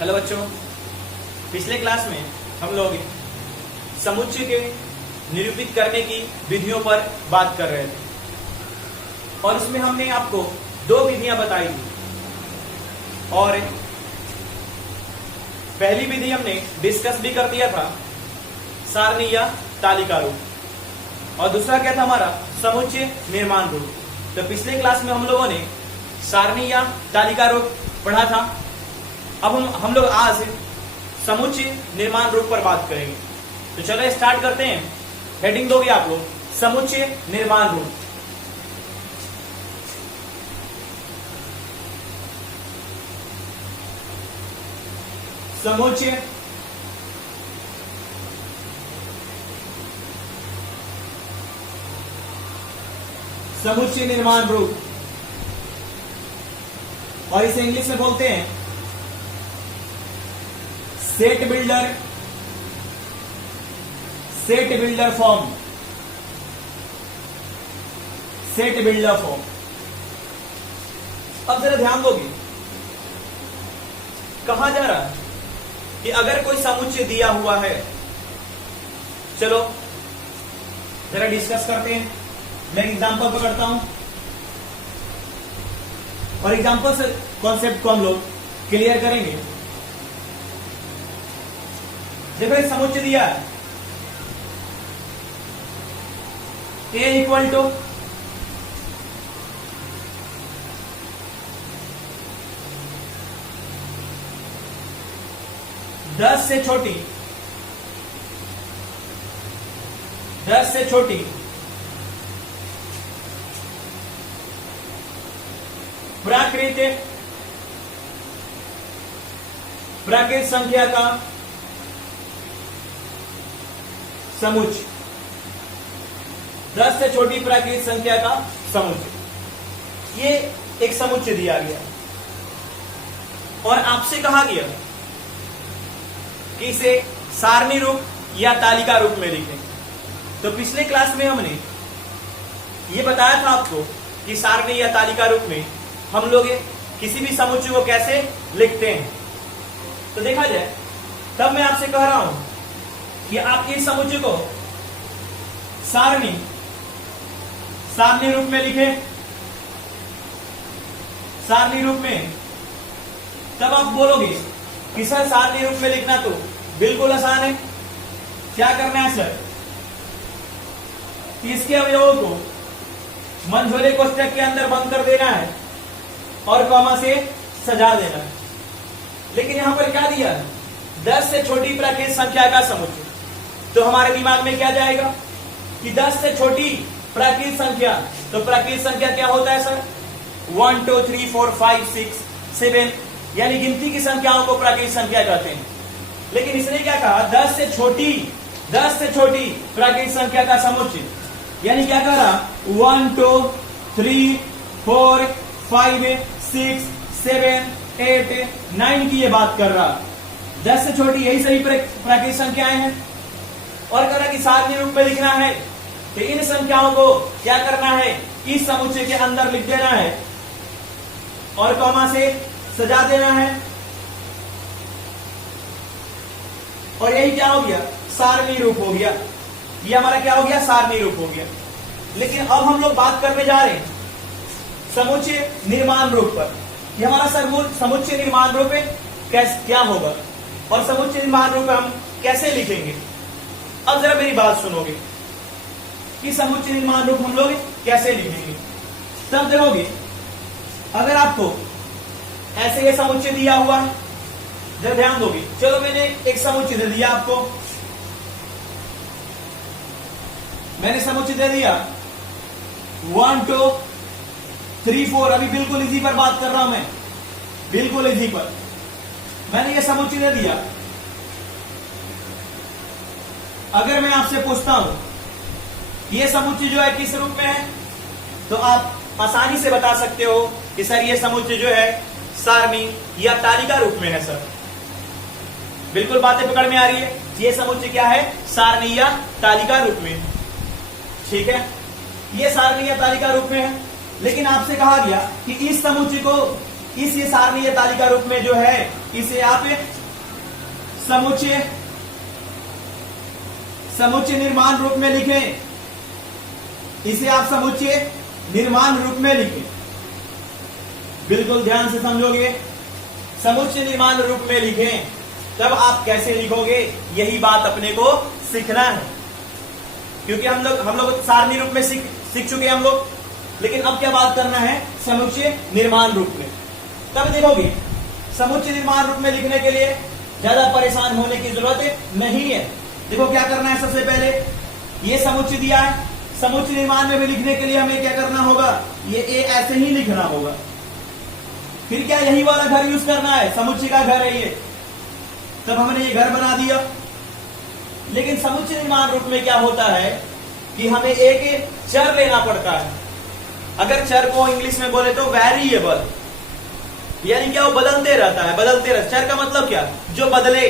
Hello बच्चों, पिछले class में हम लोग समुच्चय के निरूपित करने की विधियों पर बात कर रहे थे और इसमें हमने आपको दो विधियां बताई थी। और पहली विधि हमने डिस्कस भी कर दिया था, सारणी या तालिका रूप, और दूसरा क्या था हमारा समुच्चय निर्माण रूप। तो पिछले क्लास में हम लोगों ने सारणी या तालिका रूप पढ़ा था। अब हम लोग आज समुच्चय निर्माण रूप पर बात करेंगे। तो चलो स्टार्ट करते हैं। हेडिंग दोगे आप लोग, समुच्चय निर्माण रूप। समुच्चय समुच्चय निर्माण रूप, और इसे इंग्लिश में बोलते हैं set builder form. Set builder form. अब जरा ध्यान दोगे, कहा जा रहा है कि अगर कोई समुच्चय दिया हुआ है, चलो जरा डिस्कस करते हैं। मैं एग्जांपल पकड़ता हूं और एग्जांपल से कॉन्सेप्ट को हम लोग क्लियर करेंगे। देखो एक समुच्चय दिया है, A इक्वल टू दस से छोटी प्राकृत संख्या का समुच्चय। 10 से छोटी प्राकृत संख्या का समुच्चय, ये एक समुच्चय दिया गया और आपसे कहा गया कि इसे सारणी रूप या तालिका रूप में लिखें। तो पिछले क्लास में हमने ये बताया था आपको कि सारणी या तालिका रूप में हम लोग किसी भी समुच्चय को कैसे लिखते हैं। तो देखा जाए, तब मैं आपसे कह रहा हूं कि आप इस समुच्चय को सारणी रूप में लिखें। सारणी रूप में तब आप बोलोगे कि सर सारणी रूप में लिखना तो बिल्कुल आसान है। क्या करना है सर? इसके अवयवों को मनझोले कोष्ठक के अंदर बंद कर देना है और कॉमा से सजा देना है। लेकिन यहां पर क्या दिया है? 10 से छोटी प्राकृत संख्या का समुच्चय। तो हमारे दिमाग में क्या जाएगा कि 10 से छोटी प्राकृत संख्या, तो प्राकृत संख्या क्या होता है सर? 1 2 3 4 5 6 7, यानी गिनती की संख्याओं को प्राकृत संख्या कहते हैं। लेकिन इसने क्या कहा? 10 से छोटी प्राकृत संख्या का समुच्चय, यानी क्या कह रहा? 1 2 3 4 5 6 7 8 9 की ये बात कर रहा। 10 से छोटी यही सही प्राकृत संख्याएं हैं। और कह रहा कि सारणी रूप में लिखना है तो इन संख्याओं को क्या करना है? इस समुच्चय के अंदर लिख देना है और कॉमा से सजा देना है। और यही क्या हो गया? सारणी रूप हो गया। ये हमारा क्या हो गया? सारणी रूप हो गया। लेकिन अब हम लोग बात करने जा रहे हैं समुच्चय निर्माण रूप पर। ये हमारा समुच्चय निर्माण रूप क्या होगा और समुच्चय निर्माण रूप हम कैसे लिखेंगे। अब जरा मेरी बात सुनोगे कि समुच्चय निर्माण रूप हम लोग कैसे लिखेंगे। तब देखोगे, अगर आपको ऐसे ये समुच्चय दिया हुआ है, जरा ध्यान दोगे। चलो मैंने एक समुच्चय दे दिया आपको, मैंने समुच्चय दे दिया 1 2 3 4। अभी बिल्कुल इजी पर बात कर रहा हूं मैं, बिल्कुल इजी पर मैंने ये समुच्चय दे दिया। अगर मैं आपसे पूछता हूं ये समुच्चय जो है किस रूप में है, तो आप आसानी से बता सकते हो कि सर ये समुच्चय जो है सारणी या तालिका रूप में है। सर बिल्कुल बातें पकड़ में आ रही है। ये समुच्चय क्या है? सारणी या तालिका रूप में। ठीक है, ये सारणी या तालिका रूप में है। लेकिन आपसे कहा गया कि इस समुच्चय को इस ये सारणीय तालिका रूप में जो है इसे आप समुच्चय निर्माण रूप में लिखें। इसे आप समुच्चय निर्माण रूप में लिखें। बिल्कुल ध्यान से समझोगे, समुच्चय निर्माण रूप में लिखें। तब आप कैसे लिखोगे, यही बात अपने को सीखना है। क्योंकि हम लोग सारणी रूप में सीख चुके हैं हम लोग, लेकिन अब क्या बात करना है, समुच्चय निर्माण रूप में। तब देखोगे समुच्चय निर्माण रूप में लिखने के लिए ज्यादा परेशान होने की जरूरत नहीं है। देखो क्या करना है, सबसे पहले ये समुच्चय दिया है, समुच्चय निर्माण में भी लिखने के लिए हमें क्या करना होगा, ये ए ऐसे ही लिखना होगा। फिर क्या यही वाला घर यूज करना है, समुच्चय का घर है ये, तब हमने ये घर बना दिया। लेकिन समुच्चय निर्माण रूप में क्या होता है कि हमें एक चर लेना पड़ता है। अगर चर को इंग्लिश में बोले तो वेरिएबल, यानी क्या वो बदलते रहता है, चर का मतलब क्या, जो बदले,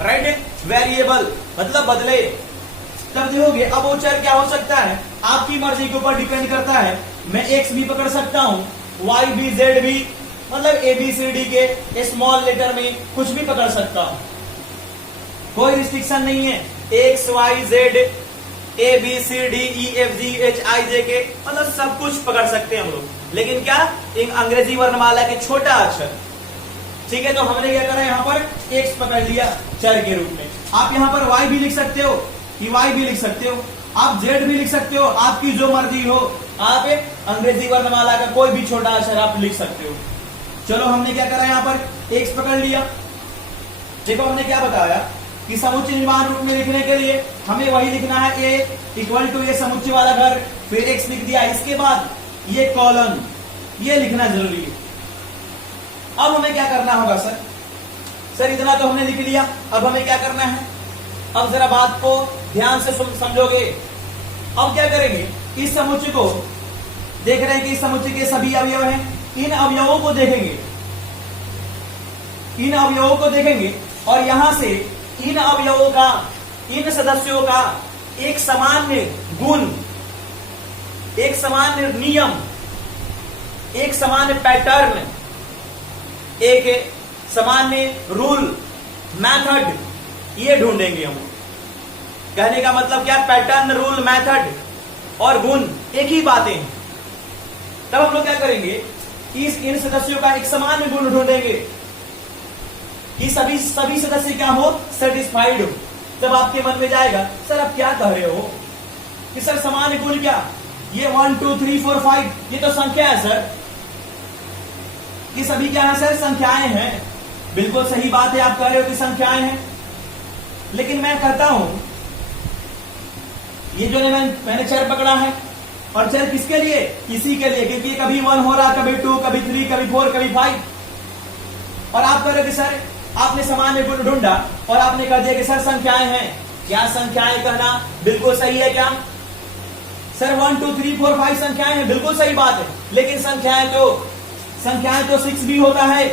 राइट। वेरिएबल मतलब बदले। तब देखोगे अब वो चर क्या हो सकता है, आपकी मर्जी के ऊपर डिपेंड करता है। मैं एक्स भी पकड़ सकता हूं, वाई भी, जेड भी, मतलब ए बी सी डी के स्मॉल लेटर में कुछ भी पकड़ सकता हूं, कोई रिस्ट्रिक्शन नहीं है। X Y Z A B C D E F G H I J K, मतलब सब कुछ पकड़ सकते हैं हम लोग। लेकिन क्या, एक अंग्रेजी वर्णमाला के छोटा अक्षर, ठीक है। तो हमने क्या करा, यहाँ पर एक्स पकड़ लिया चर के रूप में। आप यहाँ पर वाई भी लिख सकते हो, वाई भी लिख सकते हो, आप जेड भी लिख सकते हो, आपकी जो मर्जी हो। आप अंग्रेजी वर्णमाला का कोई भी छोटा अक्षर आप लिख सकते हो। चलो हमने क्या करा, यहाँ पर एक्स पकड़ लिया। देखो हमने क्या बताया कि समुच्चय निर्माण रूप में लिखने के लिए हमें वही लिखना है, ए इक्वल टू ये समुच्चय वाला घर, फिर एक्स लिख दिया, इसके बाद ये कॉलम, ये लिखना जरूरी है। अब हमें क्या करना होगा सर इतना तो हमने लिख लिया, अब हमें क्या करना है, अब जरा बात को ध्यान से समझोगे। अब क्या करेंगे, इस समुच्चय को देख रहे हैं कि इस समुच्चय के सभी अवयव हैं, इन अवयवों को देखेंगे और यहां से इन अवयवों का, इन सदस्यों का एक सामान्य गुण, एक सामान्य नियम, एक सामान्य पैटर्न, एक सामान्य रूल, मेथड, ये ढूंढेंगे हम। कहने का मतलब क्या, पैटर्न, रूल, मेथड और गुण एक ही बातें हैं। तब हम लोग क्या करेंगे, इन सदस्यों का एक सामान्य गुण ढूंढेंगे कि सभी सदस्य क्या हो, सेटिस्फाइड हो। तब आपके मन में जाएगा, सर आप क्या कह रहे हो कि सर सामान्य गुण क्या, ये 1 2 3 4 5 ये तो संख्या है सर, कि सभी क्या है सर, संख्याएं हैं। बिल्कुल सही बात है, आप कह रहे हो कि संख्याएं हैं, लेकिन मैं कहता हूं ये जो मैंने चर पकड़ा है, और चर किसके लिए, इसी के लिए, क्योंकि कभी 1 हो रहा, कभी 2, कभी 3, कभी 4, कभी 5। और आप कह रहे हो कि सर आपने सामान्य गुण ढूंढा और आपने कह दिया कि सर संख्याएं हैं। क्या संख्याएं कहना बिल्कुल सही है क्या, सर 1 2 3 4 5 संख्याएं हैं, बिल्कुल सही बात है। लेकिन संख्याएं तो 6 भी होता है,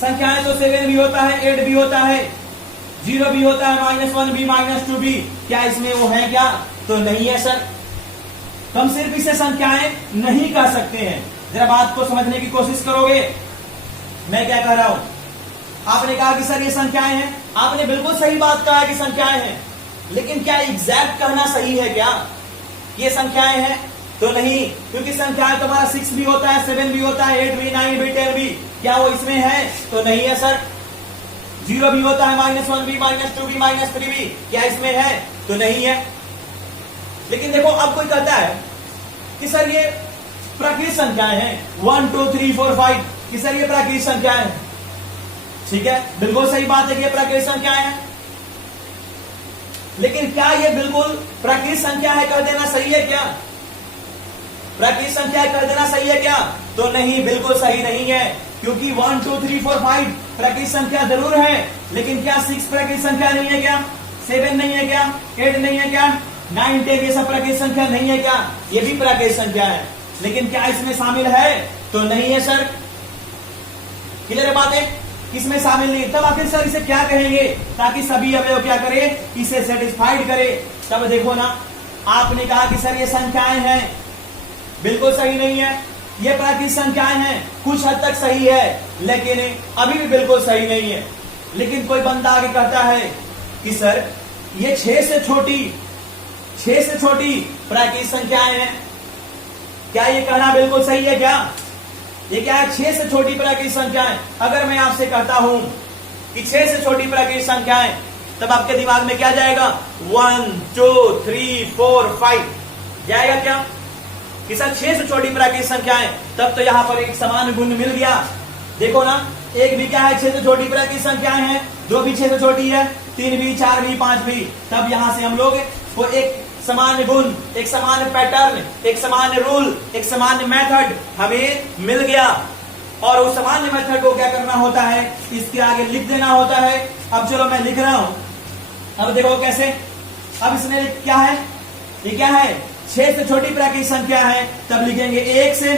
संख्याएं तो 7 भी होता है, 8 भी होता है, 0 भी होता है, -1 भी, -2 भी। क्या इसमें वो है क्या, तो नहीं है सर। तो हम सिर्फ इसे संख्याएं नहीं कह सकते हैं। जरा बात को समझने की कोशिश करोगे, मैं क्या कह रहा हूं। आपने कहा कि सर ये संख्याएं हैं, आपने बिल्कुल सही बात कहा है कि संख्याएं हैं, लेकिन क्या एग्जैक्ट कहना सही है क्या, ये संख्याएं हैं, तो नहीं। क्योंकि संख्याएं तो हमारा 6 भी होता है, 7 भी होता है, 8 भी, 9 भी, 10 भी। क्या वो इसमें है, तो नहीं है सर। 0 भी होता है, -1 भी, -2 भी, -3 भी। क्या इसमें है, तो नहीं है। लेकिन देखो अब कोई कहता है कि सर ये प्राकृतिक संख्याएं हैं, 1 2 3 4 5, कि सर ये प्राकृतिक संख्याएं हैं। ठीक है, बिल्कुल सही बात है कि ये प्राकृतिक संख्याएं हैं, लेकिन क्या ये बिल्कुल प्राकृतिक संख्या है कह देना सही है क्या, प्राकृतिक संख्या कह देना सही है क्या, तो नहीं, बिल्कुल सही नहीं है। क्योंकि 1 2 3 4 5 प्राकृतिक संख्या जरूर है, लेकिन क्या 6 प्राकृतिक संख्या नहीं है क्या, 7 नहीं है क्या, 8 नहीं है क्या, 9 10 ये सब प्राकृतिक संख्या नहीं है क्या, ये भी प्राकृतिक संख्या है। लेकिन क्या इसमें शामिल है, तो नहीं है सर। क्लियर है बातें, इसमें शामिल नहीं। तब आखिर सर इसे क्या कहेंगे, ताकि सभी अवयव क्या करे, इसे सेटिस्फाइड करे। तब देखो ना, आपने कहा कि सर ये संख्याएं हैं, बिल्कुल सही नहीं है। ये प्राकृतिक संख्याएं हैं, कुछ हद तक सही है, लेकिन अभी भी बिल्कुल सही नहीं है। लेकिन कोई बंदा आगे कहता है कि सर ये 6 से छोटी प्राकृतिक संख्याएं हैं। क्या ये कहना बिल्कुल सही है? क्या ये क्या है? 6 से छोटी प्राकृतिक संख्याएं। अगर मैं आपसे कहता हूं कि 6 से छोटी प्राकृतिक संख्याएं, तब आपके दिमाग में क्या जाएगा? 1 2 3 4 5 जाएगा क्या? कि सर 6 से छोटी प्राकृतिक संख्याएं, तब तो यहां पर एक समान गुण मिल गया। देखो ना, एक भी क्या है? 6 से छोटी प्राकृतिक संख्याएं हैं, 2 भी 6 से छोटी है, 3 भी, 4 भी, 5 भी। तब यहां से हम लोग वो एक समान गुण, एक समान पैटर्न, एक समान रूल, एक समान मेथड हमें मिल गया। और उस सामान्य मेथड को क्या करना होता है? इसके आगे लिख देना होता है। अब चलो मैं लिख रहा हूं। अब देखो कैसे। अब इसमें क्या है? ये क्या है? 6 से छोटी प्राकृतिक संख्या है, तब लिखेंगे 1 से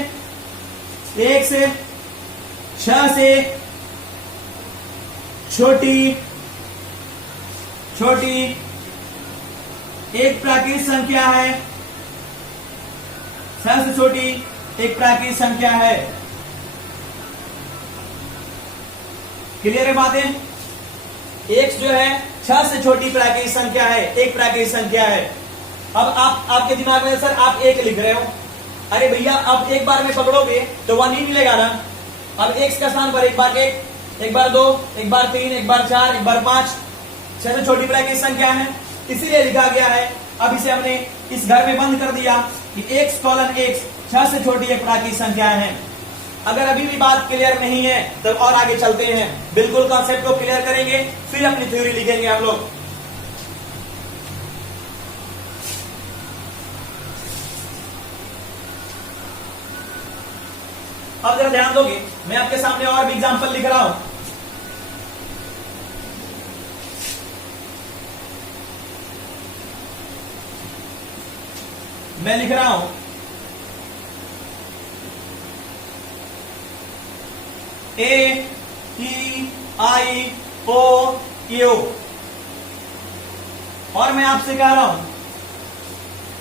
6 से छोटी एक प्राकृतिक संख्या है, 6 से छोटी एक प्राकृतिक संख्या है। क्लियर है बातें? x जो है 6 से छोटी प्राकृतिक संख्या है, एक प्राकृतिक संख्या है। अब आपके दिमाग में सर आप 1 लिख रहे हो। अरे भैया, अब एक बार में पकड़ोगे तो 1 ही मिलेगा ना। अब x का स्थान पर एक बार 1, एक बार 2, एक बार 3, एक बार 4, एक बार 5, 6 से छोटी प्राकृतिक संख्या है, इसलिए लिखा गया है। अब इसे हमने इस घर में बंद कर दिया कि x कॉलन x 6 से छोटी एक प्राकृतिक संख्या है। अगर अभी भी बात क्लियर नहीं है तो और आगे चलते हैं, बिल्कुल कॉन्सेप्ट को क्लियर करेंगे, फिर अपनी थ्योरी लिखेंगे हम लोग। अब जरा ध्यान दोगे, मैं आपके सामने और भी एग्जांपल लिख रहा हूं। मैं लिख रहा हूं A-E-I-O-U, और मैं आपसे कह रहा हूं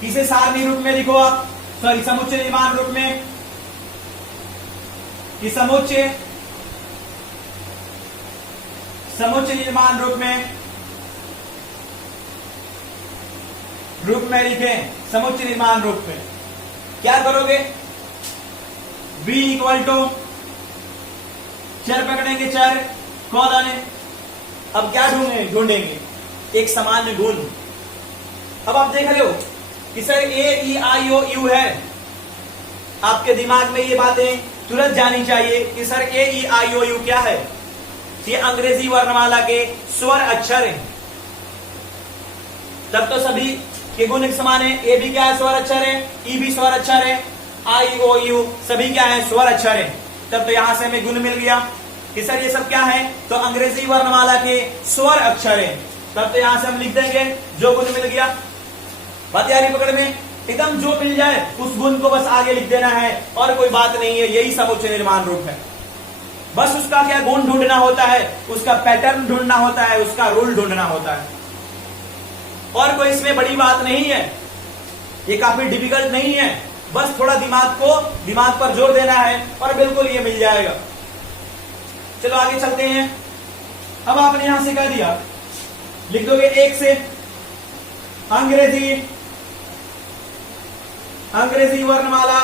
इसे सारणी रूप में लिखो आप, सॉरी समुच्चय निर्माण रूप में। कि समुच्चय निर्माण रूप में लिखें। समुच्चय निर्माण रूप में क्या करोगे? B इक्वल टू चर पकड़ेंगे, चर कॉलन। अब क्या ढूंढेंगे? एक सामान्य गुण। अब आप देख रहे हो कि सर A-E-I-O-U है, आपके दिमाग में ये बातें तुरंत जानी चाहिए कि सर A-E-I-O-U क्या है? ये अंग्रेजी वर्णमाला के स्वर अक्षर हैं। तब तो सभी के गुण एक समान है। ए भी क्या है? स्वर अक्षर है। ई भी स्वर अक्षर है। I-O-U सभी क्या है? स्वर अक्षर है। तब तो यहां से हमें गुण मिल गया कि सर ये सब क्या है? तो अंग्रेजी वर्णमाला के स्वर अक्षर है। तब तो यहां से हम लिख देंगे जो गुण मिल गया। बात यारी पकड़ में? एकदम जो मिल जाए उस गुण को बस आगे लिख देना है, और कोई बात नहीं है। यही समुच्चय निर्माण रूप है। बस उसका क्या गुण ढूंढना होता है, उसका पैटर्न ढूंढना होता है, उसका रूल ढूंढना होता है, और कोई इसमें बड़ी बात नहीं है। ये काफी डिफिकल्ट नहीं है। बस थोड़ा दिमाग पर जोर देना है और बिल्कुल ये मिल जाएगा। चलो आगे चलते हैं। अब आपने यहां से कह दिया, लिख दोगे 1 से अंग्रेजी वर्णमाला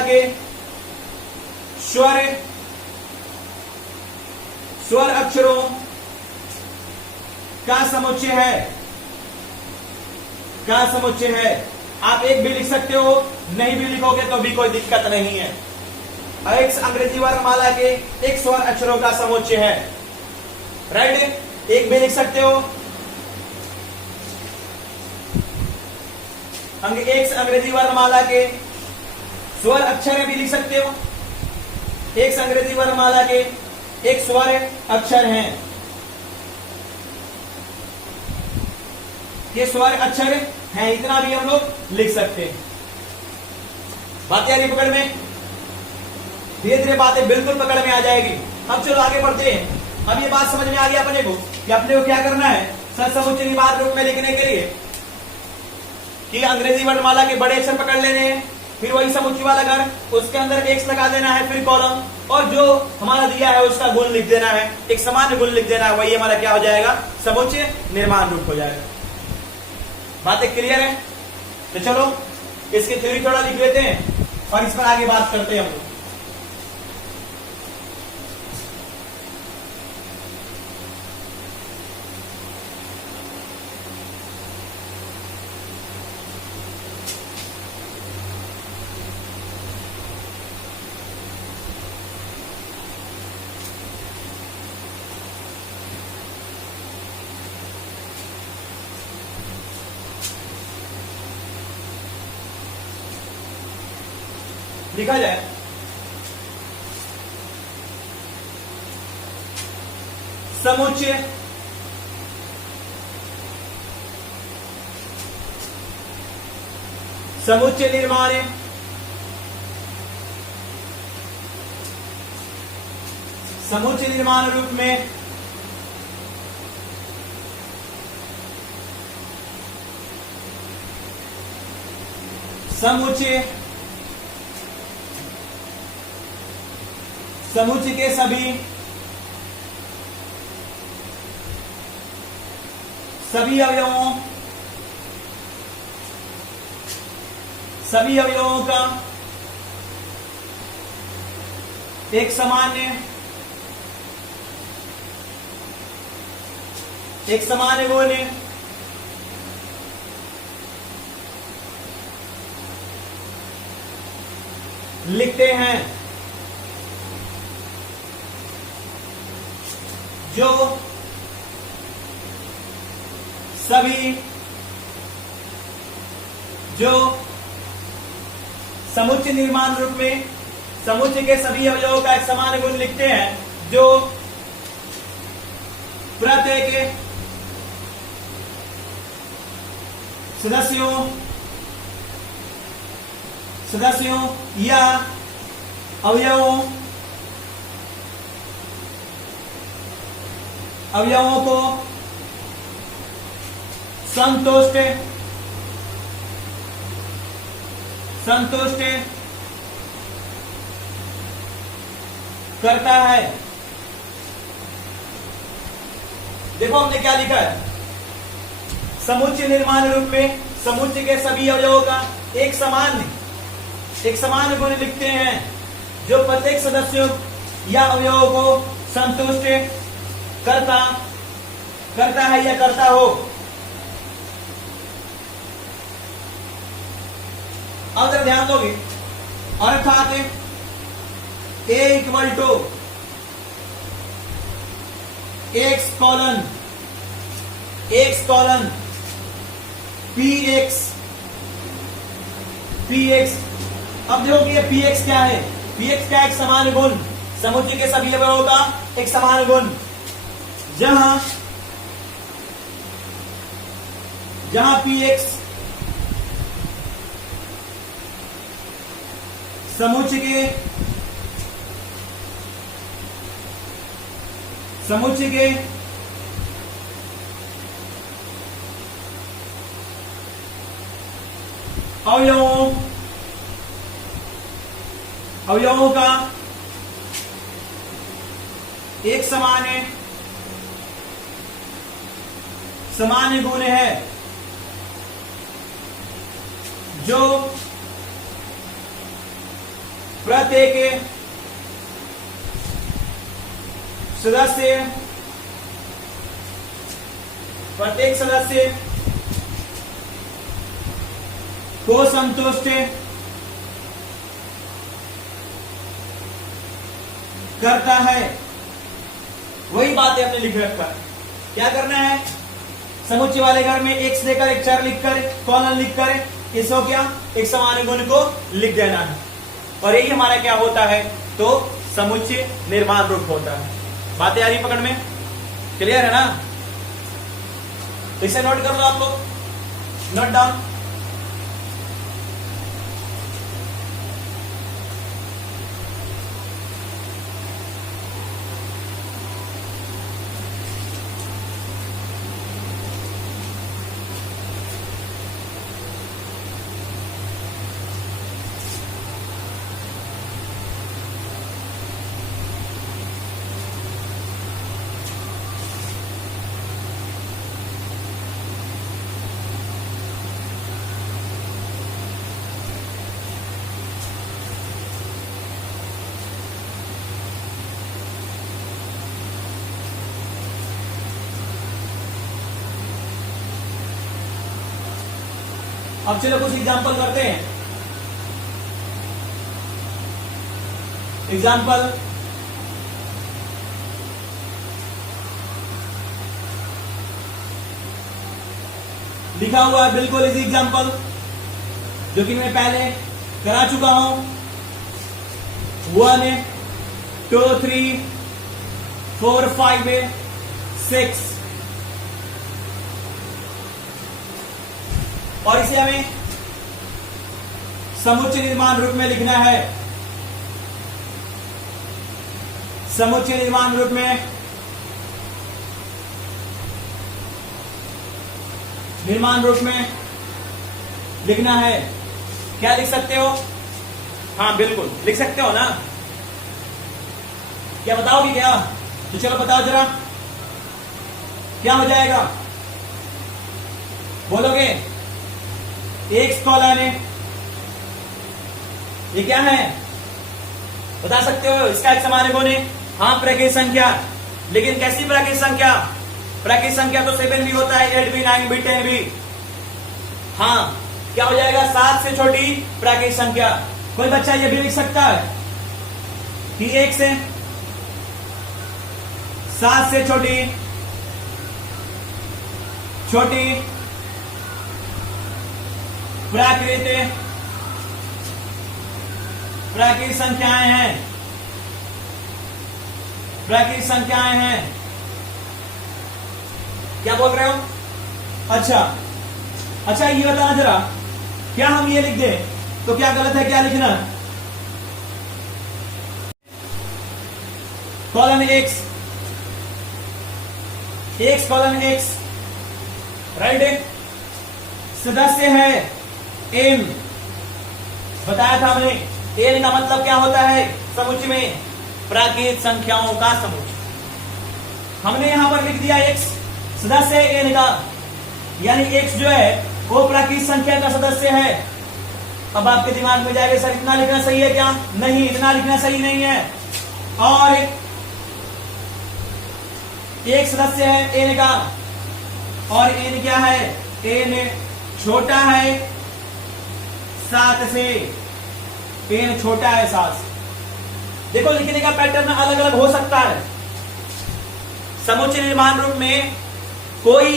के स्वर अक्षरों का समुच्चय है। आप एक भी लिख सकते हो, नहीं भी लिखोगे तो भी कोई दिक्कत नहीं है। एक अंग्रेजी वर्णमाला के एक स्वर अक्षरों का समुच्चय है। राइट? एक भी लिख सकते हो। एक अंग्रेजी वर्णमाला के स्वर अक्षर भी लिख सकते हो। एक अंग्रेजी वर्णमाला के एक स्वर अक्षर हैं। ये स्वर अक्षर हैं, इतना भी हम लोग लिख सकते हैं। बातें आ रही पकड़ में? धीरे धीरे बातें बिल्कुल पकड़ में आ जाएगी। अब चलो आगे बढ़ते हैं। अब ये बात समझ में आ गई अपने को कि अपने को क्या करना है। सर समुच्चय निर्माण रूप में लिखने के लिए कि अंग्रेजी वर्णमाला के बड़े अक्षर पकड़ लेने हैं, फिर वही समुच्चय वाला घर, उसके अंदर एक्स लगा देना है, फिर कॉलम, और जो हमारा दिया है उसका गुण लिख देना है, एक समान गुण लिख देना है, वही हमारा क्या हो जाएगा, समुच्चय निर्माण रूप हो जाएगा। बातें क्लियर है? तो चलो इसकी थ्योरी थोड़ा लिख लेते हैं और इस पर आगे बात करते हैं हम लोग। लिखा जाए समुच्चय समुच्चय निर्माण है, समुच्चय निर्माण रूप में समुच्चय समुच्चय के सभी अवयवों का एक सामान्य गुण लिखते हैं, जो समुच्चय निर्माण रूप में समुच्चय के सभी अवयवों का एक समान गुण लिखते हैं, जो प्रत्येक सदस्यों या अवयवों को संतुष्ट करता है। देखो हमने क्या लिखा है, समुच्चय निर्माण रूप में समुच्चय के सभी अवयवों का एक समान गुण लिखते हैं, जो प्रत्येक सदस्यों या अवयवों को संतुष्ट करता है या करता हो। अब जरा ध्यान दोगे, अर्थात A equal to x colon px। अब देखो कि ये px क्या है, px क्या है, एक समान गुण, समुच्चय के सभी अवयवों का एक समान गुण, जहां px समुच्चय के अवयवों का एक समान गुण है, जो प्रत्येक सदस्य को संतुष्ट करता है। वही बात है हमने लिख रखा है। क्या करना है, समुच्चय वाले घर में एक से लेकर एक चर लिखकर कॉलन लिखकर इसको क्या एक समान गुण को लिख देना है, और यही हमारा क्या होता है, तो समुच्चय निर्माण रूप होता है। बातें आ रही पकड़ में? क्लियर है ना? तो इसे नोट कर लो आप लोग, नोट डाउन। अब चलो कुछ एग्जाम्पल करते हैं। एग्जाम्पल, लिखा हुआ है बिल्कुल इजी एग्जाम्पल, जो कि मैं पहले करा चुका हूं। 1 2 3 4 5 6, और इसे हमें समुच्चय निर्माण रूप में लिखना है। समुच्चय निर्माण रूप में लिखना है। क्या लिख सकते हो? हाँ बिल्कुल लिख सकते हो ना। क्या बताओगे क्या? तो चलो बताओ जरा, क्या हो जाएगा? बोलोगे? एक कॉलन है, ये क्या है बता सकते हो? इसका एक समान गुण है। हाँ, प्राकृत संख्या। लेकिन कैसी प्राकृत संख्या? प्राकृत संख्या तो 7 भी होता है, 8 भी, 9 भी, 10 भी। हाँ, क्या हो जाएगा? 7 से छोटी प्राकृत संख्या। कोई बच्चा ये भी लिख सकता है कि 1 से 7 से छोटी प्राकृत संख्याएं हैं। क्या बोल रहे हो? अच्छा ये बताना जरा, क्या हम ये लिख दें तो क्या गलत है? क्या लिखना? Colon x colon x, right. सदस्य है n, बताया था हमने। n का मतलब क्या होता है? समुच्चय में प्राकृत संख्याओं का समुच्चय। हमने यहां पर लिख दिया x, सदस्य है n का, यानी x जो है वो प्राकृत संख्या का सदस्य है। अब आपके दिमाग में जाएगा सर इतना लिखना सही है क्या? नहीं, इतना लिखना सही नहीं है। और एक सदस्य है n का, और n क्या है? n छोटा है 7 से। n छोटा है 7 से। देखो, लिखने का पैटर्न अलग अलग हो सकता है। समुच्चय निर्माण रूप में कोई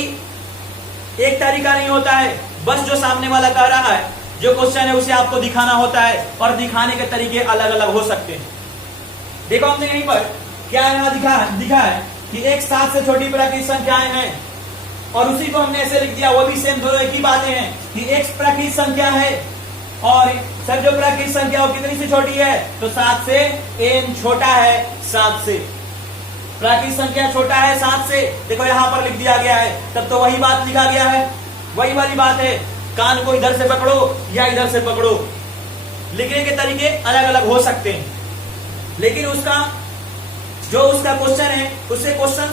एक तरीका नहीं होता है, बस जो सामने वाला कह रहा है, जो क्वेश्चन है उसे आपको दिखाना होता है, और दिखाने के तरीके अलग अलग हो सकते हैं। देखो, हमने यहीं पर क्या यहां दिखा है कि एक 7 से छोटी प्राकृत संख्याएं हैं, और उसी को हमने ऐसे लिख दिया। वो भी सेम, दोनों एक ही बातें हैं कि x प्राकृत संख्या है, और सर जो प्राकृत संख्या वो कितनी से छोटी है? तो 7 से। n छोटा है 7 से, प्राकृत संख्या छोटा है 7 से। देखो यहां पर लिख दिया गया है, तब तो वही बात लिखा गया है, वही वाली बात है। कान को इधर से पकड़ो या इधर से पकड़ो, लिखने के तरीके अलग अलग हो सकते हैं, लेकिन उसका क्वेश्चन है, उससे क्वेश्चन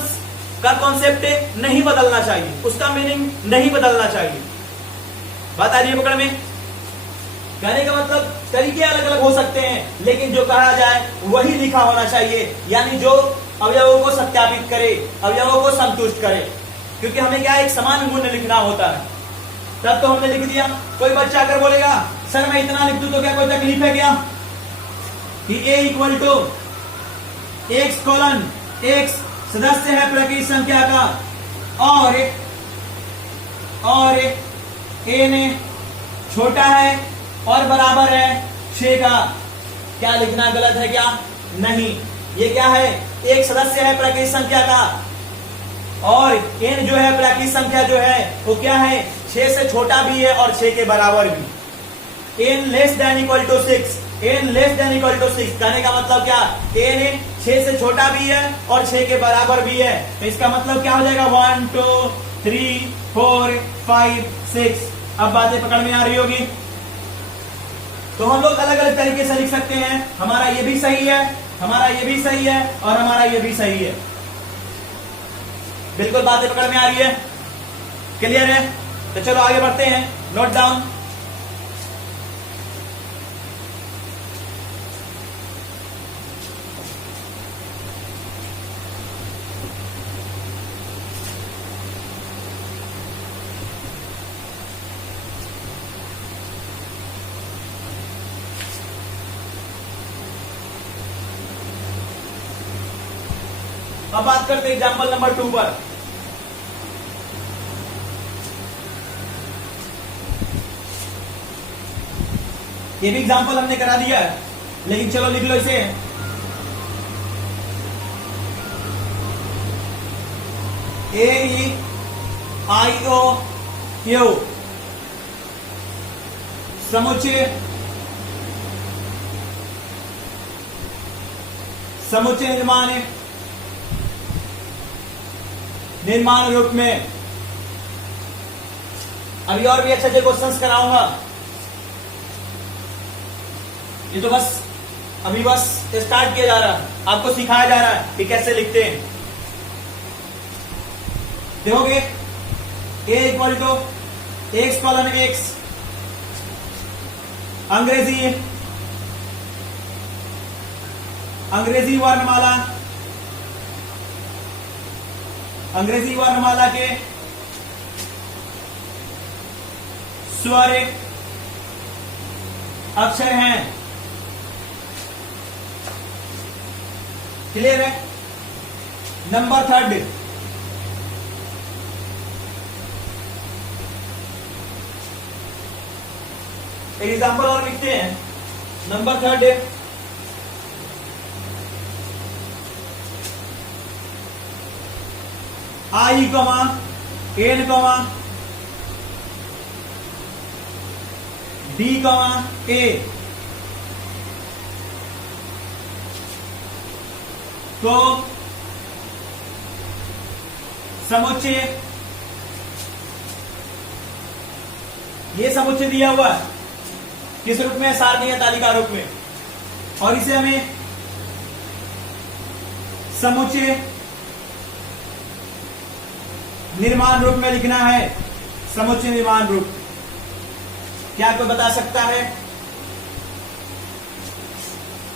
का कॉन्सेप्ट नहीं बदलना चाहिए, उसका मीनिंग नहीं बदलना चाहिए। बात आ रही है पकड़ में? कहने का मतलब तरीके अलग अलग हो सकते हैं, लेकिन जो कहा जाए वही लिखा होना चाहिए, यानी जो अवयवों को सत्यापित करे, अवयवों को संतुष्ट करे। क्योंकि हमें क्या एक समान गुण लिखना होता है, तब तो हमने लिख दिया। कोई बच्चा अगर बोलेगा सर मैं इतना लिख दूं तो क्या कोई तकलीफ है क्या? कि a equal to x colon x सदस्य है प्राकृत संख्या का, और n छोटा है और बराबर है 6 का। क्या लिखना गलत है क्या? नहीं। ये क्या है? एक सदस्य है प्राकृत संख्या का, और n जो है प्राकृत संख्या जो है वो क्या है? 6 से छोटा भी है और 6 के बराबर भी। n less than equal to 6, n less than equal to 6 कहने का मतलब क्या? n 6 से छोटा भी है और 6 के बराबर भी है। तो इसका मतलब क्या हो जाएगा? 1 2 3 4 5 6। अब बातें पकड़ में आ रही होगी। तो हम लोग अलग अलग तरीके से लिख सकते हैं। हमारा ये भी सही है, हमारा ये भी सही है, और हमारा ये भी सही है। बिल्कुल बातें पकड़ में आ रही है? क्लियर है? तो चलो आगे बढ़ते हैं। Note down. अब बात करते हैं एग्जाम्पल नंबर 2 पर। ये भी एग्जाम्पल हमने करा दिया है, लेकिन चलो लिख लो इसे। AEIOU समुच्चय निर्माण रूप में। अभी और भी अच्छे क्वेश्चंस कराऊंगा, ये तो बस अभी बस स्टार्ट किया जा रहा है, आपको सिखाया जा रहा है कि कैसे लिखते हैं। देखोगे A equal to x colon x, अंग्रेजी वर्णमाला के स्वर अक्षर हैं। क्लियर है? नंबर 3 एग्जाम्पल और लिखते हैं। Number 3 I, N, D, A। तो समुच्चय, ये समुच्चय दिया हुआ है किस रूप में? सारणीय तालिका रूप में। और इसे हमें समुच्चय निर्माण रूप में लिखना है। समुच्चय निर्माण रूप क्या कोई बता सकता है?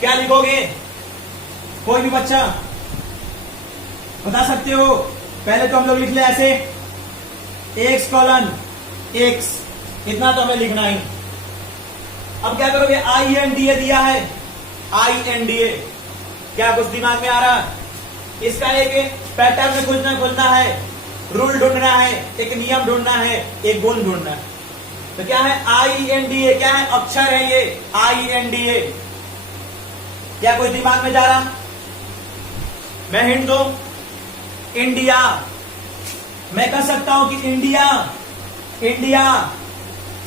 क्या लिखोगे? कोई भी बच्चा बता सकते हो? पहले तो हम लोग लिख ले ऐसे x कॉलन x, इतना तो हमें लिखना ही। अब क्या करोगे? INDA दिया है, INDA। क्या कुछ दिमाग में आ रहा? इसका एक पैटर्न खोजना है, रूल ढूंढना है, एक नियम ढूंढना है, एक गुण ढूंढना है। तो क्या है? INDA क्या है? अक्षर है ये INDA। क्या कोई दिमाग में जा रहा? मैं हिंट दो, इंडिया। मैं कह सकता हूं कि इंडिया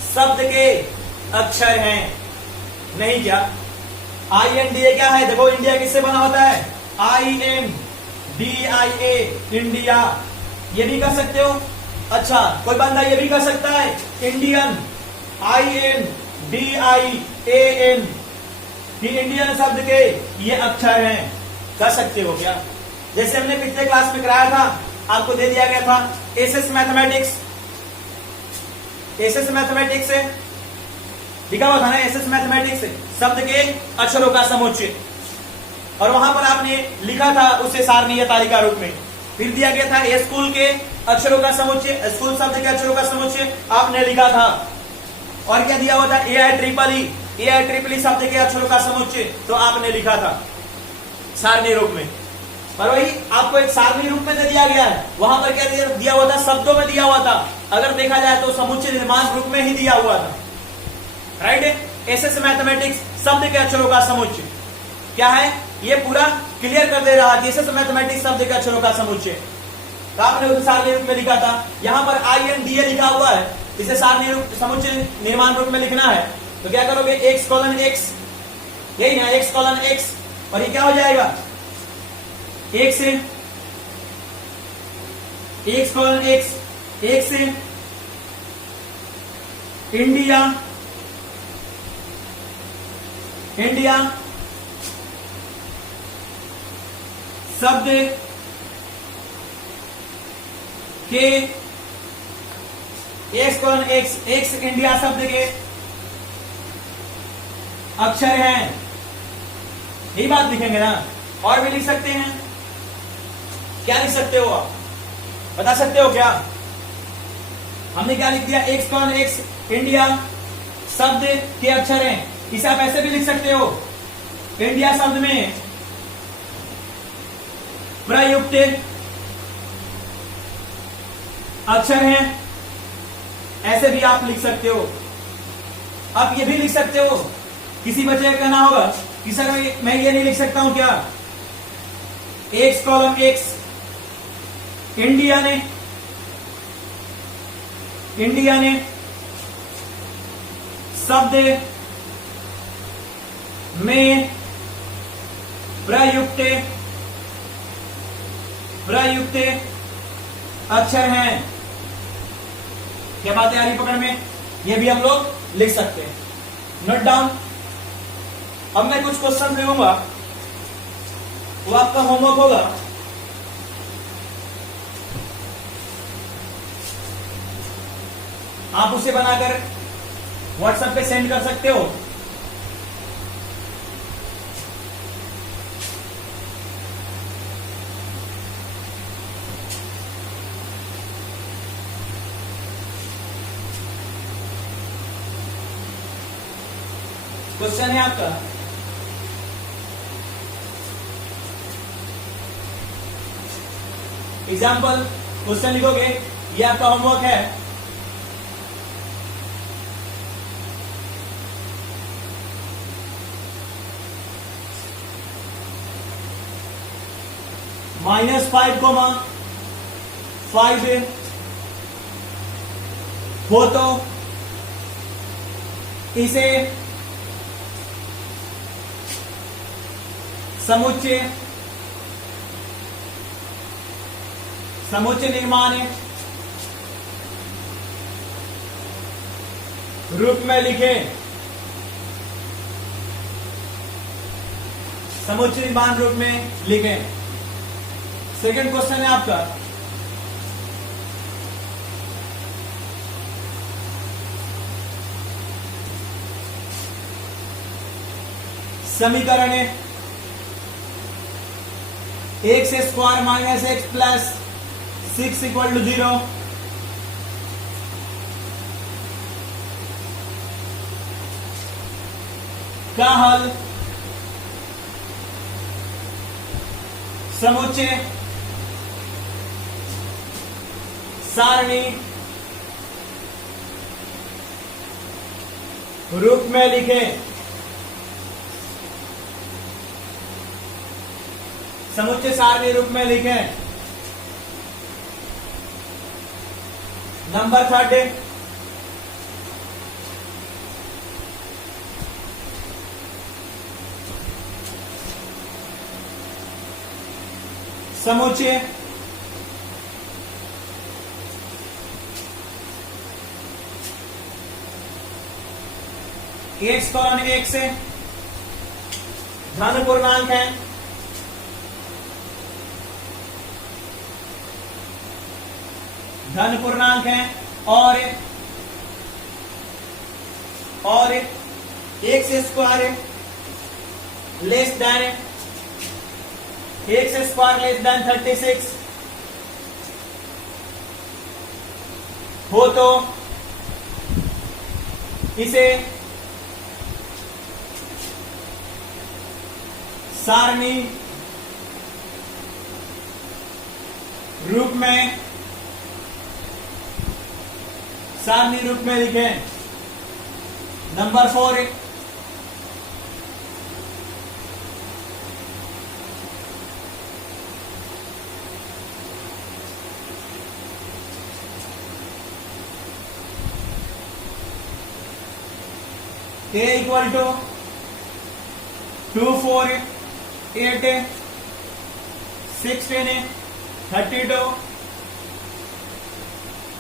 शब्द के अक्षर हैं, नहीं क्या? INDA क्या है? देखो इंडिया किससे बना होता है? INDIA, India. ये भी कर सकते हो। अच्छा, कोई बंदा ये भी कर सकता है इंडियन, INDIAN, कि इंडियन शब्द के ये अक्षर हैं। कर सकते हो क्या? जैसे हमने पिछले क्लास में कराया था, आपको दे दिया गया था एसएस मैथमेटिक्स से लिखा हुआ था ना, एसएस मैथमेटिक्स शब्द के अक्षरों का समुच्चय, और वहां पर आपने लिखा था उसे सारणीय तालिका रूप में। फिर दिया गया था स्कूल के अक्षरों का समुच्चय, स्कूल शब्द के अक्षरों का समुच्चय आपने लिखा था। और क्या दिया हुआ था? AIEEE शब्द के अक्षरों का समुच्चय, तो आपने लिखा था सारणी रूप में। पर वही आपको एक सारणी रूप में दे दिया गया है, वहां पर क्या दिया हुआ था? शब्दों में दिया हुआ था। अगर देखा जाए तो समुच्चय निर्माण रूप में ही दिया हुआ था। राइट? एसएस मैथमेटिक्स शब्द के अक्षरों का समुच्चय क्या है? ये पूरा क्लियर कर दे रहा है कि एसएस मैथमेटिक्स शब्द के अक्षरों का समुच्चय। तो आपने उसे सारणी रूप में लिखा था। यहां पर INDA लिखा हुआ है, इसे सारणी रूप समुच्चय निर्माण रूप में लिखना है। तो क्या करोगे? x कॉलन x, यही ना, x कॉलन x, और ये क्या हो जाएगा? x कॉलन x, एक से इंडिया शब्द के एक्स कॉलन एक्स इंडिया शब्द के अक्षर हैं। यही बात लिखेंगे ना, और भी लिख सकते हैं। क्या लिख सकते हो आप? बता सकते हो क्या? हमने क्या लिख दिया? एक्स कॉलन एक्स इंडिया शब्द के अक्षर हैं। इसे आप ऐसे भी लिख सकते हो, इंडिया शब्द में प्रयुक्त अक्षर हैं, ऐसे भी आप लिख सकते हो। आप ये भी लिख सकते हो, किसी बच्चे का कहना होगा कि सर मैं ये नहीं लिख सकता हूं क्या, एक्स कॉलम एक्स, इंडिया ने शब्द में प्रयुक्त अक्षर हैं। क्या बात है यारी पकड़ में, ये भी हम लोग लिख सकते हैं। Note down. अब मैं कुछ क्वेश्चन लूंगा, वो आपका होमवर्क होगा। आप उसे बनाकर व्हाट्सएप पे सेंड कर सकते हो। क्वेश्चन है आपका, एग्जाम्पल क्वेश्चन लिखोगे, ये आपका होमवर्क है। -5, 5 हो तो इसे समुच्चय निर्माण रूप में लिखें। समुच्चय निर्माण रूप में लिखें। सेकंड क्वेश्चन है आपका, समीकरण x square minus x plus 6 equal to 0 का हल समुच्चय सारणी रूप में लिखें। समुच्चय सारणी रूप में लिखें। नंबर 3, समुच्चय एक्स कॉलन एक से धन पूर्णांक है, धन पूर्णांक है और x square less than x square less than 36 हो तो इसे सारणी रूप में लिखें। नंबर 4, a इक्वल टू 2, 4, 8, 16, 32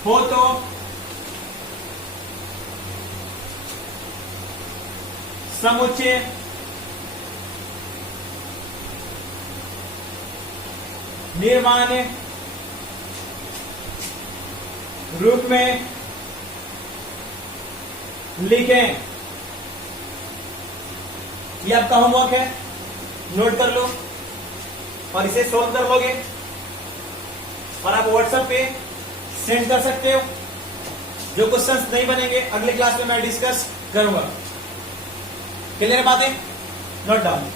हो तो समुच्चय निर्माण रूप में लिखें। ये आपका होमवर्क है, नोट कर लो और इसे सोल्व कर लोगे और आप व्हाट्सएप पे सेंड कर सकते हो। जो क्वेश्चंस नहीं बनेंगे अगले क्लास में मैं डिस्कस करूंगा। क्लियर बातें? Note down.